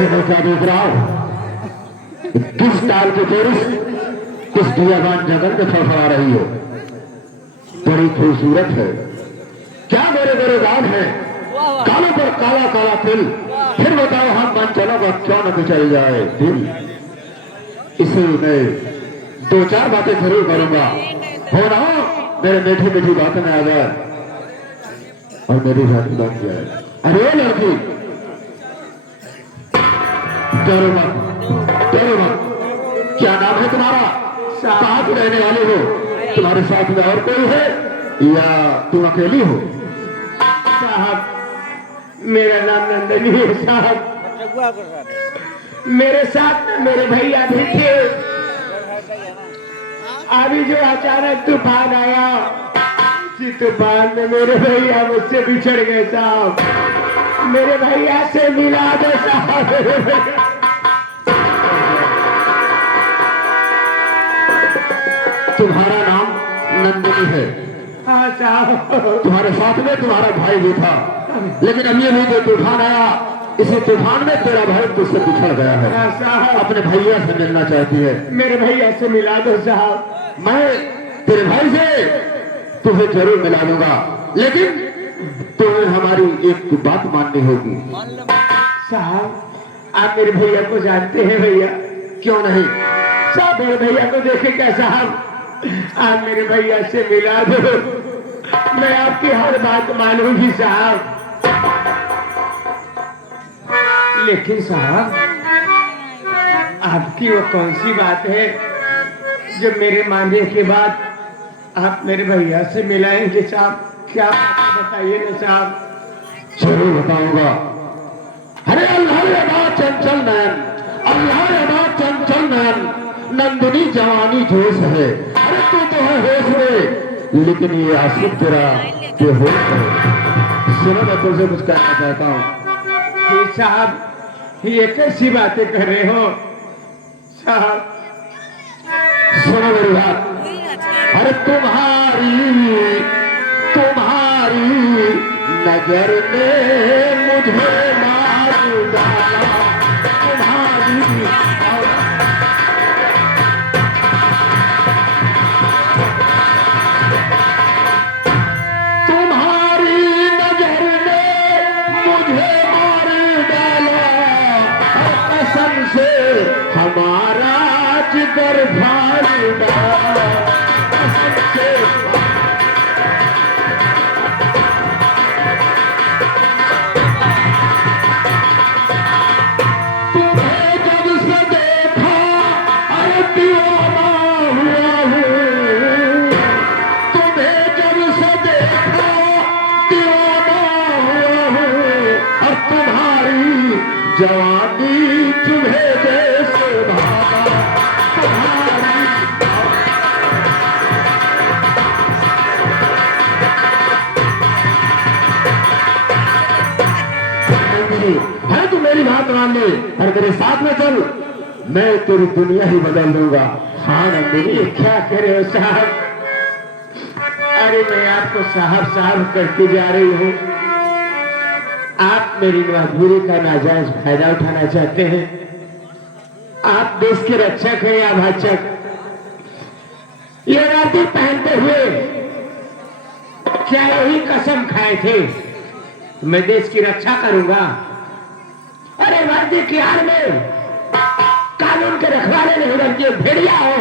सुनो क्या देख रहा हो? किस काल के पुरुष किस दियाबान जगन में फड़फड़ा रही हो? बड़ी खूबसूरत है। क्या मेरे मेरे दाग है, कालों पर काला काला तिल। फिर बताओ हम मन चलो क्यों न बिचल जाए दिल। इसे मैं दो चार बातें जरूर करूंगा। हो ना मेरे मीठी मीठी बातें में आ जाए और मेरी साथी बन जाए। अरे लड़की डरो मत। क्या नाम है तुम्हारा? कहाँ की रहने वाले हो? तुम्हारे साथ में और कोई है या तुम अकेली हो? साहब मेरा नाम नंदनी है साहब। मेरे साथ में मेरे भैया भी थे। अभी जो अचानक तूफान आया, इसी तूफान में मेरे भैया मुझसे बिछड़ गए साहब। मेरे भैया से मिला दो साहब। तुम्हारा नाम नंदनी है? हाँ साहब। तुम्हारे साथ में तुम्हारा भाई भी था, लेकिन अभी अभी जो तूफान आया, इसी तूफान में तेरा भाई तुझसे बिछड़ गया है। हाँ साहब। अपने भैया से मिलना चाहती है। मेरे भैया से मिला दो साहब। मैं तेरे भाई से तुझे जरूर मिला दूंगा, लेकिन तुम्हें हमारी एक बात माननी होगी। साहब आप मेरे भैया को जानते हैं भैया? क्यों नहीं? साहब मेरे भैया को देखे क्या साहब? आप मेरे भैया से मिला दो, मैं आपकी हर बात मानूंगी साहब। लेकिन साहब आपकी वो कौन सी बात है जो मेरे मानने के बाद आप मेरे भैया से मिलाएंगे साहब? क्या बताइए ना साहब। जरूर बताऊंगा। अरे अल्लाह चंचल नयन, अल्लाह चंचल नयन, नंदनी जवानी जोश है। अरे तू तो है होश में, लेकिन ये आशिक तेरा बेहोश है। सुनो मैं तुझसे कुछ कहना चाहता हूँ। साहब ये कैसी बातें कर रहे हो साहब? सुनो मेरी बात। अरे तुम्हारी नजर ने मुझे मार डाला। तुम्हारी नजर ने मुझे मार डाला, कसम से हमारा जिगर फाड़ डाला। कसम से जवानी तुम्हें जैसे भागा। है तू मेरी बात मान ले और मेरे साथ में चल, मैं तेरी दुनिया ही बदल दूंगा। हाँ नंदिनी। क्या करे हो साहब? अरे मैं आपको साहब साहब करती जा रही हूँ। आप मेरी मजबूरी का नाजायज फायदा उठाना चाहते हैं। आप देश के रक्षक हैं या भाचक? ये वर्दी पहनते हुए क्या यही कसम खाए थे मैं देश की रक्षा करूंगा? अरे वर्दी की आड़ में कानून के रखवाले नहीं बनते, भेड़िया हो।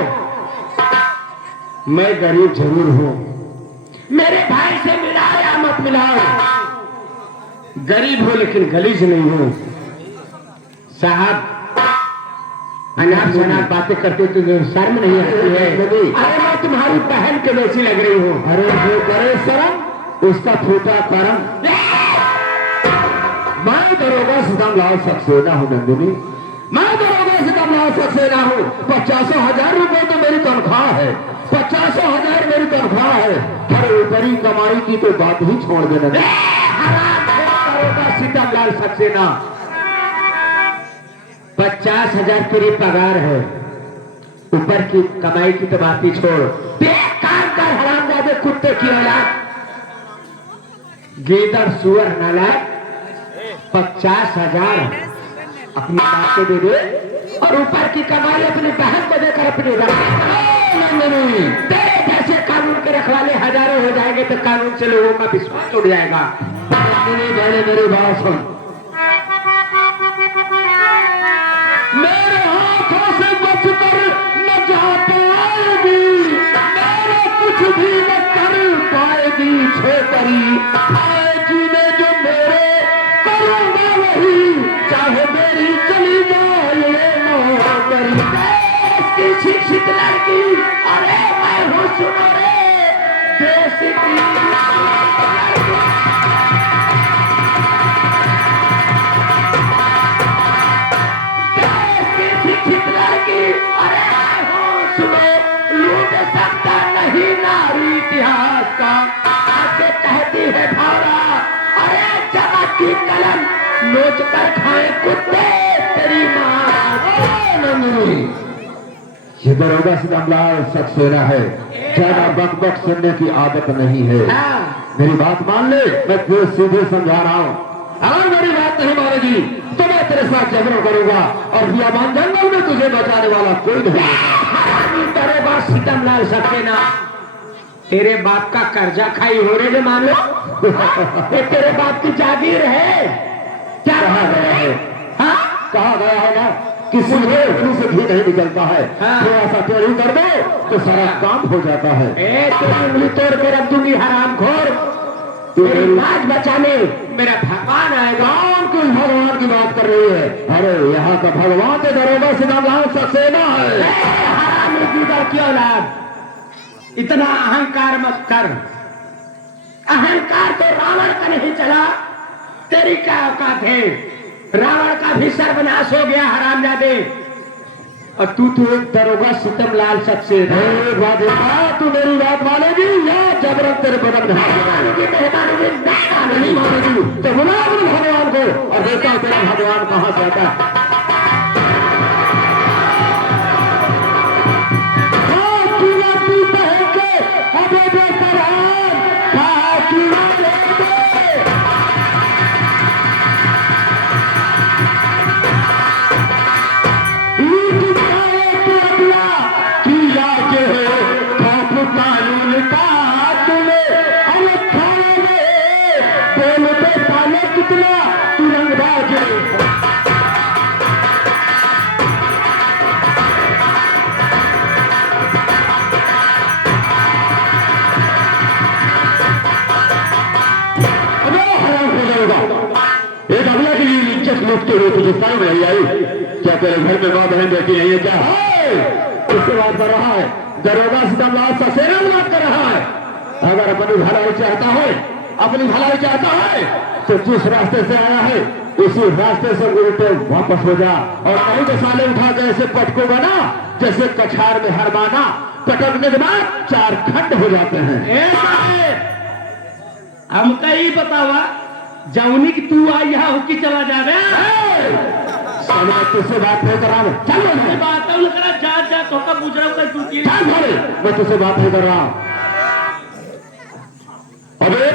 मैं गरीब जरूर हूं, मेरे भाई से मिलाओ या मत मिलाओ। गरीब हो लेकिन गलीज नहीं हो साहब। अनाप शनाप बातें करते तो शर्म नहीं आती है? अरे मैं तुम्हारी बहन के जैसी लग रही हूँ। अरे जो करे शर्म उसका फूटा करम। मैं दरोगा सितमलाल सक्सेना हूँ नंदिनी, मैं दरोगा सितमलाल सक्सेना हूँ। 50,000 रुपए तो मेरी तनख्वाह है, 50,000 मेरी तनख्वाह है। हर ऊपरी कमाई की तो बात ही छोड़ देना। सितमलाल सक्सेना 50,000 तेरी पगार है, ऊपर की कमाई की तो बात ही छोड़। काम कर हरामजादे कुत्ते की औलाद, गीदड़ सुअर नालायक। 50,000 अपनी बात को दे दे और ऊपर की कमाई अपनी बहन को देकर अपनी नहीं तेरे जैसे कानून के रखवाले हजारों हो जाएंगे तो कानून से लोगों का विश्वास उड़ जाएगा। पहले मेरी बात सुन। मेरे हाथों से बचकर न जा पाएगी, मेरे कुछ भी न कर पाएगी छोकरी। आए जीने जो मेरे करूंगा वही, चाहे मेरी चली जाए नौकरी। देश की शिक्षित लड़की, अरे मैं हूँ सुनो रे देश की शिक्षित लड़की, अरे मैं हूँ सुनो, लूट सकता नहीं नारी इतिहास का। आके कहती है भावरा, अरे जगत की कलम नोच कर खाए कुत्ते तेरी माँ। ये दरोगा सितमलाल सक्सेना है, ज्यादा बक बक सुनने की आदत नहीं है। मेरी बात मान ले, मैं तुझे सीधे समझा रहा हूँ। अगर मेरी बात नहीं मानेगी तो मैं तेरे साथ जबरन करूंगा और बियाबान जंगल में तुझे बचाने वाला कोई नहीं। दरोगा सितमलाल सक्सेना, तेरे बाप का कर्जा खाई हो रहे थे मान लो। ये तेरे बाप की जागीर है क्या? कहा गया है, हाँ? कहा गया है ना, किसी मुंह से घी नहीं निकलता है। हाँ। थोड़ा सा टेढ़ी कर दो तो सारा काम हो जाता है। तेरी उंगली तोड़ के रख दूंगी हरामखोर। तेरी लाज बचाने मेरा भगवान आएगा। कौन किस भगवान की बात कर रही है? अरे यहाँ का भगवान तो दरोगा सितमलाल सक्सेना है। हरामी दीदा की औलाद, इतना अहंकार मत कर। अहंकार तो रावण का नहीं चला, तेरी क्या औकात है? रावण का भी सर्वनाश हो गया हरामजादे, और तू तो एक दरोगा सितमलाल सक्सेना। तू मेरी बात मानेगी या जबरन तेरे बदन में हाथ लगाएगी? नहीं मानेगी तो बुला अपने भगवान को और देखता हूं तेरा भगवान कहां से आता है। तुझे शर्म नहीं आई क्या? तेरे घर में माँ बहन बैठी नहीं है क्या? किससे बात कर रहा है? दरोगा सितमलाल सक्सेना बात कर रहा है। अगर अपनी भलाई चाहता है, अपनी भलाई चाहता है तो जिस रास्ते से आया है उसी रास्ते से उल्टे वापस हो जा, और नहीं तो साले उठा के ऐसे पटकोगा ना जैसे कछार में हरमाना, पटकने के बाद 4 खंड हो जाते हैं। हमका ही बतावा जौनी की तू आई यहाँ होकी चला जावे। तुझसे बात नहीं कर रहा हूँ, चल बात करा जा तो का पूछ रहा हूँ कहीं टूटी मैं तुझसे बात नहीं कर रहा हूँ। अबे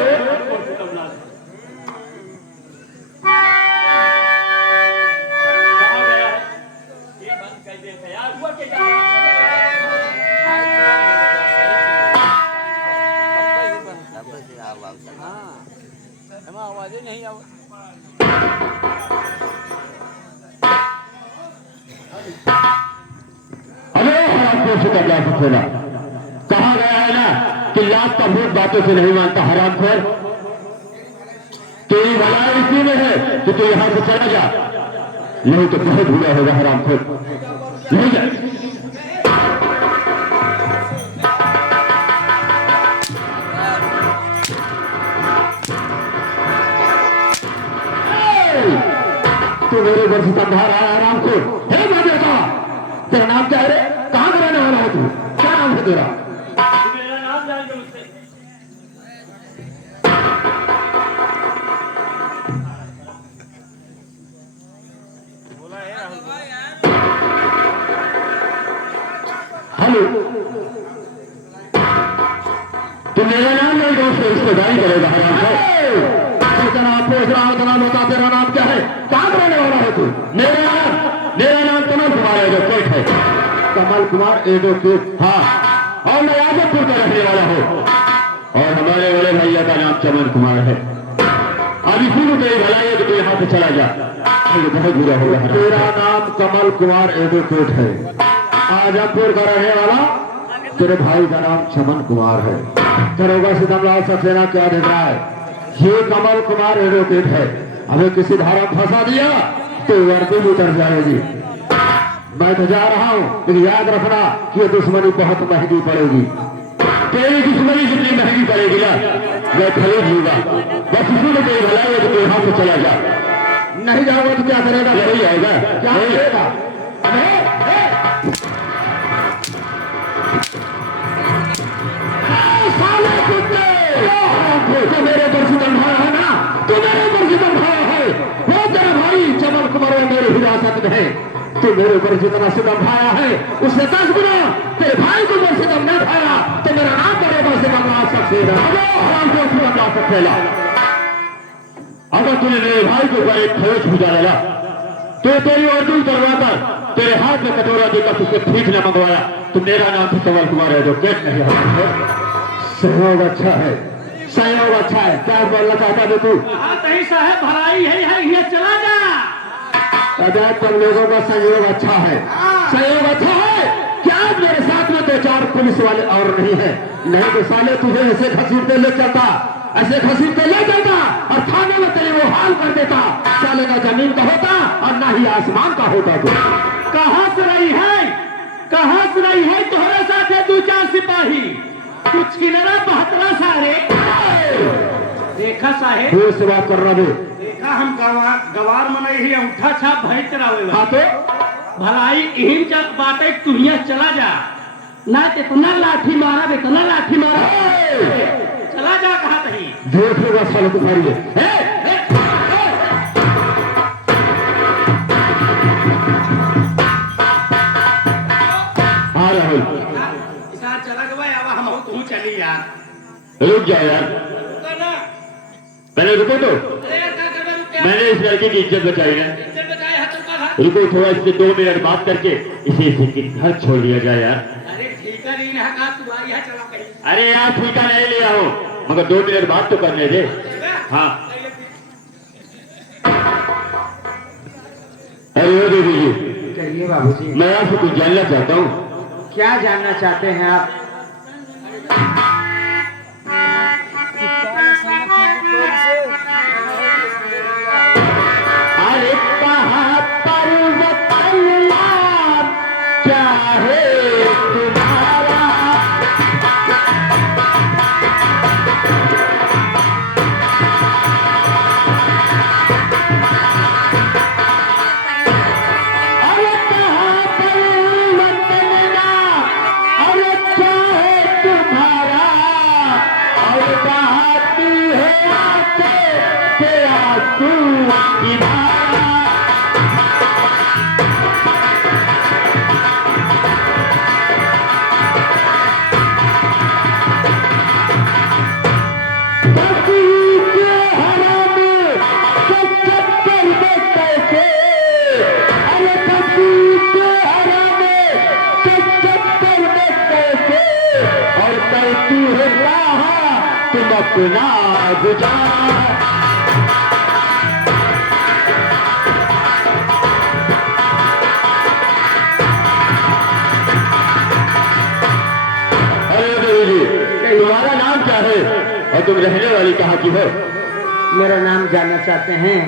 आवाज नहीं आवा। कहा गया है ना कि लाख का भूत बातों से नहीं मानता हरामखोर। तेरी भलाई इसी में है कि तू यहां से चला जा, नहीं तो बहुत बुरा होगा हरामखोर। नहीं जा। तू मेरे घर से समझा रहा है हरामखोर। हे मैं बेटा, तेरा नाम क्या है रे? कहां का रहने वाला है तू? क्या नाम है तेरा? मेरा नाम जान दो उससे। बोला है हेलो, तू मेरा नाम नहीं दो उससे रिश्तेदारी करेगा हरामखोर। तेरा नाम पूछ रहा हूं, तेरा नाम बता, तेरा नाम क्या है? कहां का रहने वाला है तू? मेरा कमल कुमार एडवोकेट। हाँ, और मैं राजपुर का रहने वाला हूँ और हमारे बड़े भैया का नाम चमन कुमार है। अब इसी को तेरी भलाई है कि तू यहाँ से चला जा, ये बहुत बुरा होगा। तेरा नाम कमल कुमार एडवोकेट है, आजमपुर का रहने वाला, तेरे भाई का नाम चमन कुमार है। दरोगा सितमलाल सक्सेना क्या देख रहा है? ये कमल कुमार एडवोकेट है। अबे किसी धारा में फंसा दिया तो वर्दी भी उतर जाएगी। मैं तो जा रहा हूँ, लेकिन याद रखना कि ये दुश्मनी बहुत महंगी पड़ेगी। तेरी दुश्मनी जितनी महंगी पड़ेगी ना, मैं खरीद लूंगा। बस इसी में तेरी भलाई है तो यहाँ से चला जा। नहीं जाओगे तो क्या करेगा? यही जाएगा, क्या करेगा? तो मेरे ऊपर सितम ढाया है ना, तो मेरे ऊपर सितम ढाया है। वो तेरा भाई चमन कुमार मेरे हिरासत में है। तो मेरे ऊपर जितना सितम ढाया है उससे 10 गुना तेरे भाई को ऊपर सितम नहीं ढाया तो मेरा नाम बराबर सितमलाल सक्सेना। सितमलाल सक्सेना, अगर तूने मेरे भाई के ऊपर एक खरोच बुझा डाला तो तेरी वर्दी उतरवाकर तेरे हाथ में कटोरा देकर तुझसे भीख न मंगवाया तो मेरा नाम तो कमल कुमार एडवोकेट नहीं है। सहयोग अच्छा है, सहयोग अच्छा है। क्या बोलना चाहता है तू? हाँ तही साहब भलाई है ये चला जा। अजय तुम लोगों का सहयोग अच्छा है, सहयोग अच्छा है। क्या मेरे साथ में 2-4 पुलिस वाले और नहीं है? नहीं तो साले तुझे ऐसे घसीटते ले चलता, ऐसे घसीटते ले चलता और थाने में तेरे वो हाल कर देता। साले ना जमीन का होता और ना ही आसमान का होता। तू कहाँ से रही है, कहाँ से रही है? तुम्हारे साथ है 2-4 सिपाही, कुछ किनारा 72 सारे। देखा साहेब, फिर से बात कर रहा हूँ। देखा हम गवार मनाई ही अंगूठा छाप भैंस चरावे। हाँ तो भलाई इहिन चल बाटे तुहिया चला जा ना, इतना लाठी मारा, इतना लाठी मारा, चला जा कहा तही। देख लेगा साले तुम्हारी हाँ राहुल, चला गवा हम तू चली यार। रुक जाओ यार, पहले रुको तो। मैंने इस लड़के की इज्जत बचाई ना, रुको थोड़ा इससे 2 मिनट बात करके इसे घर छोड़ दिया जाए यार। अरे ठीक है, नहीं कहा तुम्हारी यहाँ चला कहीं। अरे यार ठीका नहीं लिया हूँ, मगर 2 मिनट बात तो करने दे। हाँ अरे ओ देवी जी, कहिए बाबूजी। मैं आपसे कुछ जानना चाहता हूँ। क्या जानना चाहते हैं आप? अरे कहाँ पर्वत अल्लाह क्या है तुम्हारा? अरे कहाँ पर्वत अल्लाह, अरे क्या है तुम्हारा? और बहाती है आंखें के आंसू की धारा। कसी के हरा में चक्कर में कैसे, अरे कसी के हरा में चक्कर में कैसे, और कहती है राह तुम अपना गुजारा। अरे देवी जी, तुम्हारा नाम क्या है और तुम रहने वाली कहाँ की हो? मेरा नाम जानना चाहते हैं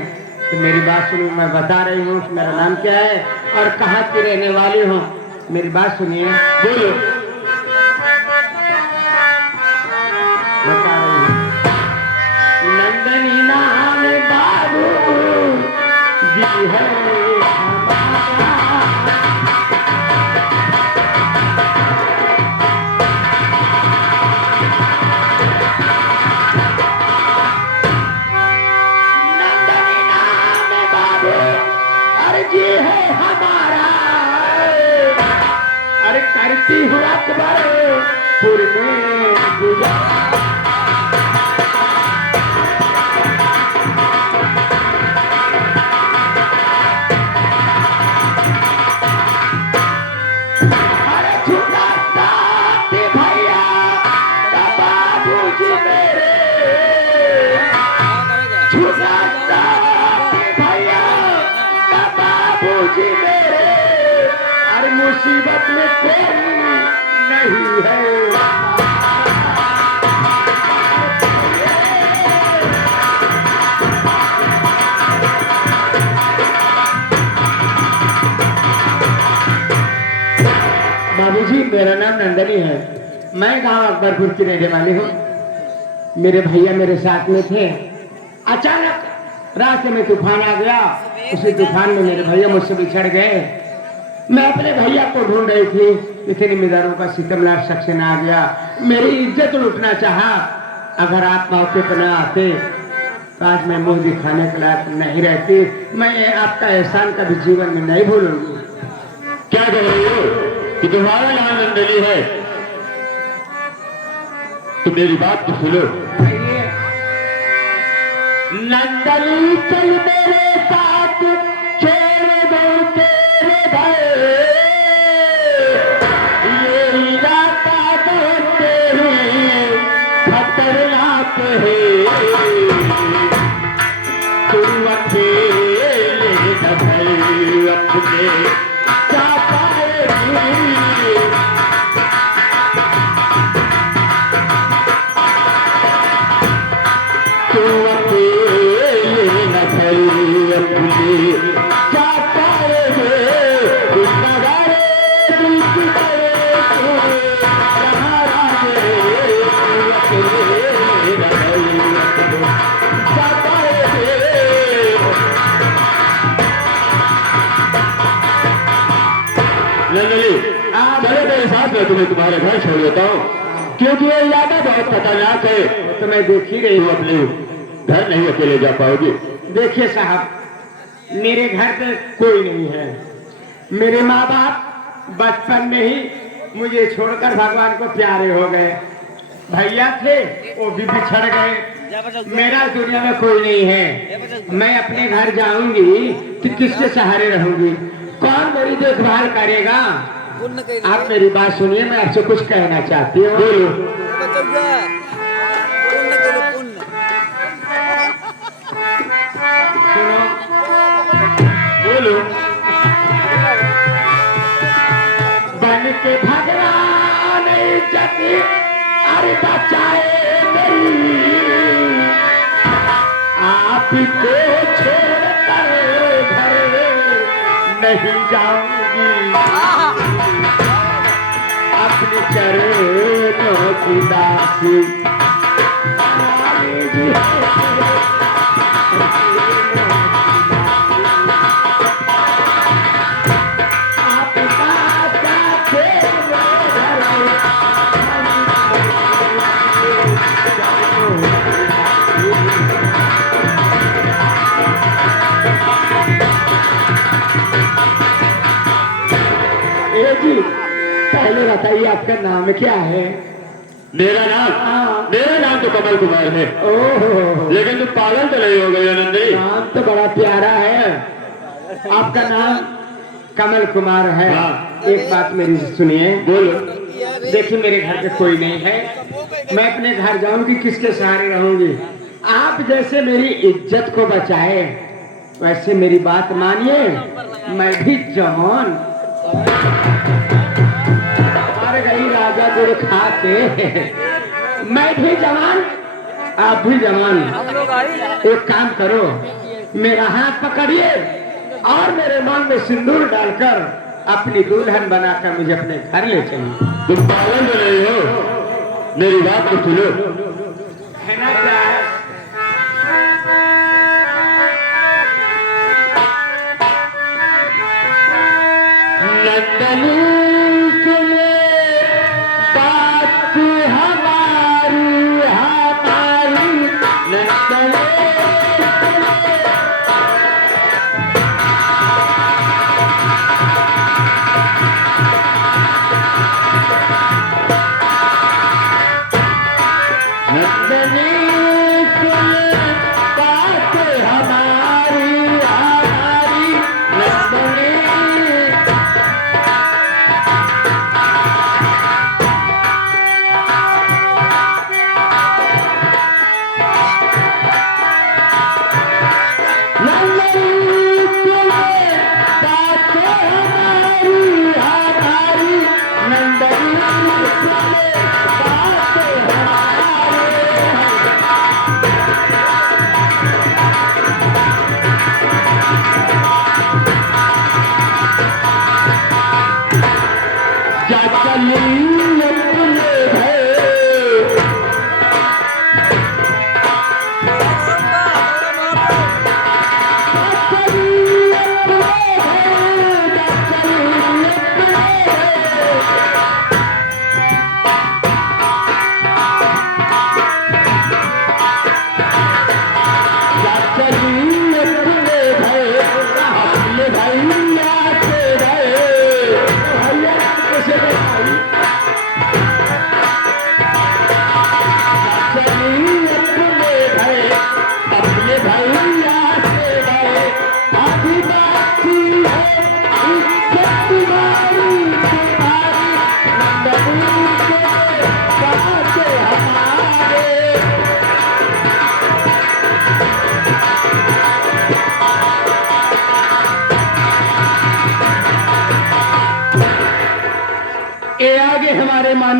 तो मेरी बात सुनिए। मैं बता रही हूँ कि मेरा नाम क्या है और कहाँ की रहने वाली हूँ। मेरी बात सुनिए। बोलो। बता रही हूँ। नंदनी नाम बाबू जी है हमारा। नंदनी नाम बाबू अरे जी है हमारा। अरे करती हूँ अकबर पुर में गुजारा। बाबूजी मेरे झुलाता भैया का बाबूजी मेरे, अरे मुसीबत में कोई नहीं है। बाबूजी मेरा नाम नंदनी है, मैं गांव अकबरपुर की रहने वाली हूँ। मेरे भैया मेरे साथ में थे, अचानक रास्ते में तूफान आ गया। उसी तूफान में मेरे भैया मुझसे बिछड़ गए। मैं अपने भैया को ढूंढ रही थी, इतनी मिजारों का सितमनार शख्स आ गया, मेरी इज्जत लूटना चाहा। अगर आप मौके पर न आते तो आज मैं मुंह दिखाने के लायक नहीं रहती। मैं आपका एहसान कभी जीवन में नहीं भूलूंगी। क्या कह रही हो कि तुम्हारा नाम नंदनी है? तो मेरी बात तो सुनो। नंदनी चल मेरे साथ, छोड़ दो तेरे भय, ये इलाका बोलते हैं खतरनाक है। तुम अकेले न भय अपने क्या पाएगी। चलो मेरे साथ में तुम्हें तुम्हारे घर छोड़ देता हूँ, क्योंकि ये इलाका बहुत खतरनाक है। तो मैं देख ही रही तुम हूँ, अपने घर नहीं अकेले जा पाओगी। देखिए साहब, मेरे घर पे कोई नहीं है। मेरे माँ बाप बचपन में ही मुझे छोड़कर भगवान को प्यारे हो गए। भैया थे वो भी बिछड़ गए। मेरा दुनिया में कोई नहीं है। मैं अपने घर जाऊंगी तो किसके सहारे रहूंगी? कौन मेरी देखभाल करेगा? आप मेरी बात सुनिए, मैं आपसे कुछ कहना चाहती हूँ। बोलो। सुनो, बोलो। बन के भगवान इज्जत अरे बचाए मेरी, आपको छोड़कर घर नहीं जाऊंगी। अपने चरणों की दासी जी, पहले बताइए आपका नाम क्या है? मेरा नाम तो कमल कुमार है। ओह, लेकिन तुम पागल तो नहीं हो गई नंदनी? नाम तो बड़ा प्यारा है। आपका नाम कमल कुमार है। हाँ। एक बात मेरी सुनिए। बोलो। देखिए मेरे घर पे कोई नहीं है, मैं अपने घर जाऊंगी, किसके सहारे रहूंगी? आप जैसे मेरी इज्जत को बचाए वैसे मेरी बात मानिए। मैं भी जवान मर गई राजा गुड़ खाते, मैं भी जवान आप भी जवान। एक काम करो, मेरा हाथ पकड़िए और मेरे मांग में सिंदूर डालकर अपनी दुल्हन बनाकर मुझे अपने घर ले चलिए। तुम पागल तो नहीं हो? मेरी बात तो सुनो। है ना क्या? नंदनी सुने बात हमारी नंदनी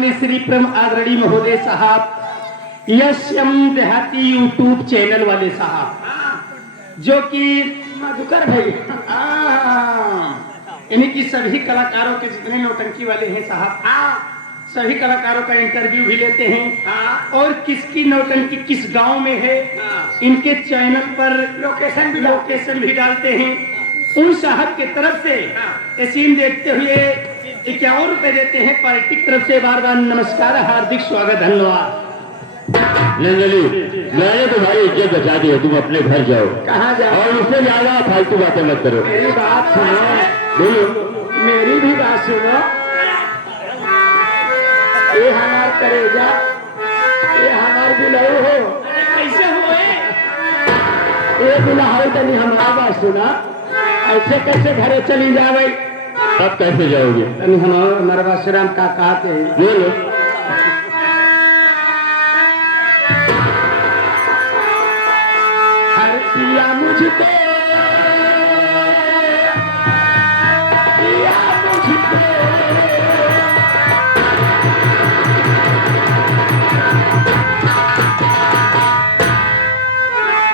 माननीय श्री परम आदरणीय महोदय साहब, यशम देहाती यूट्यूब चैनल वाले साहब, जो कि मधुकर भाई, इन्हीं की सभी कलाकारों के जितने नौटंकी वाले हैं साहब, सभी कलाकारों का इंटरव्यू भी लेते हैं और किसकी नौटंकी किस गांव में है इनके चैनल पर लोकेशन भी डालते हैं। उन साहब के तरफ से ये सीन देखते हुए 51 रुपए देते हैं पार्टी की तरफ से। बार बार नमस्कार, हार्दिक स्वागत, धन्यवाद। नंदली, मैंने तुम्हारी इज्जत बचा दी है, तुम अपने घर जाओ। कहाँ जाओ? और उससे ज्यादा फालतू बातें मत करो। मेरी बात सुनो, बोलो। मेरी भी बात सुनो। ये हमार करेजा, ये हमार बिलऊ हो। कैसे हुए? ये बिलहाई तनी हमारा बात सुना। ऐसे कैसे घरे चली जावे? तब कैसे जाओगे? तनी हमारे बासुराम का कहते हैं। बोलो। हर पिया मुझको, पिया मुझको,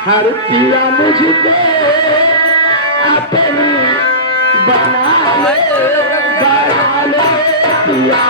हर पिया मुझको अपनी बना ले, बना ले पिया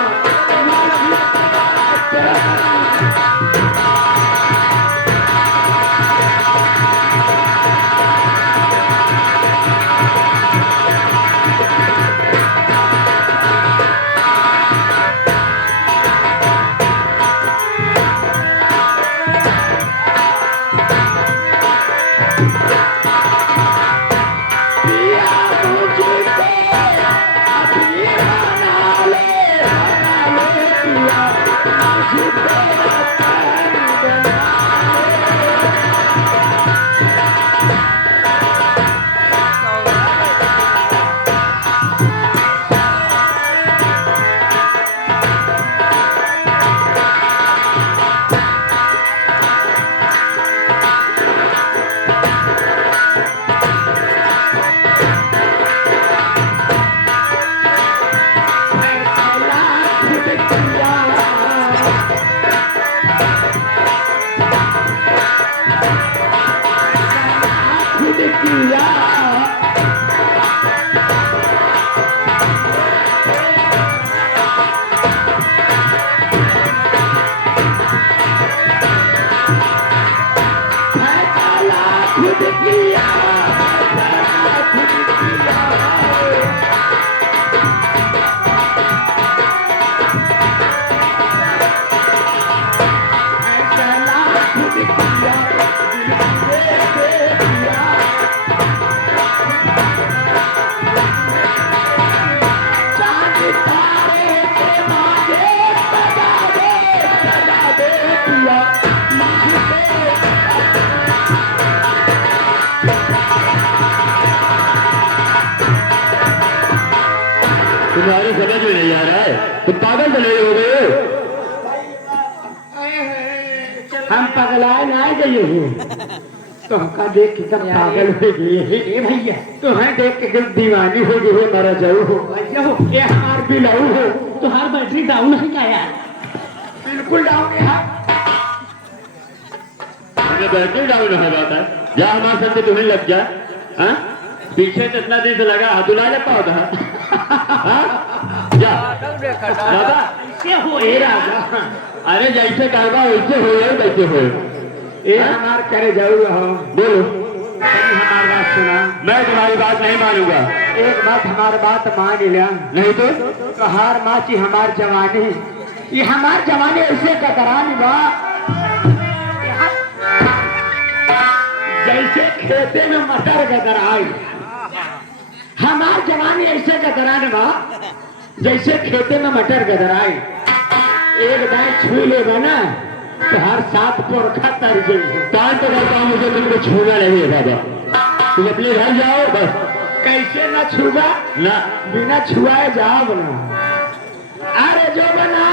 तुम्हारी समझ में नहीं आ रहा है, तुम पागल तो नहीं हो गए हो? हम पगलाए ना गए हो तो हमका देख के सब पागल हो गए। ए भैया, तुम्हें देख के एकदम दीवानी हो गई हो, मरा जाऊ हो। ये हमार बिलऊ हो। तुम्हार बैटरी डाउन है क्या यार? बिल्कुल डाउन है। हमें बैटरी डाउन है बात है, जा हमारे संग तुम्हें लग जाए। हाँ? पीछे तो इतना दिन से लगा हाथ दुला लेता होता है। जा बाबा, कैसे हुए? ए राजा, अरे जैसे कहवा वैसे हो वैसे हो। ये हमार करे जाऊ हो। बोलो। हमारी बात सुना। मैं तुम्हारी बात नहीं मानूंगा। एक बात हमारी बात मान लिया, नहीं तो हार माची हमार जवानी, ये हमार जवानी ऐसे कतरानी बा जैसे खेते में मटर गदराई। हमार जवानी ऐसे गदरानी बा जैसे खेते में मटर गदराई। एक दाएं छू लेगा ना तो हर 7 पोरखा तर जाएगी। कान तो करता हूँ, मुझे तुमको छूना नहीं है बाबा। तुम अपने घर जाओ बस। कैसे ना छूगा? ना बिना छुआए जाओ ना। अरे जो बना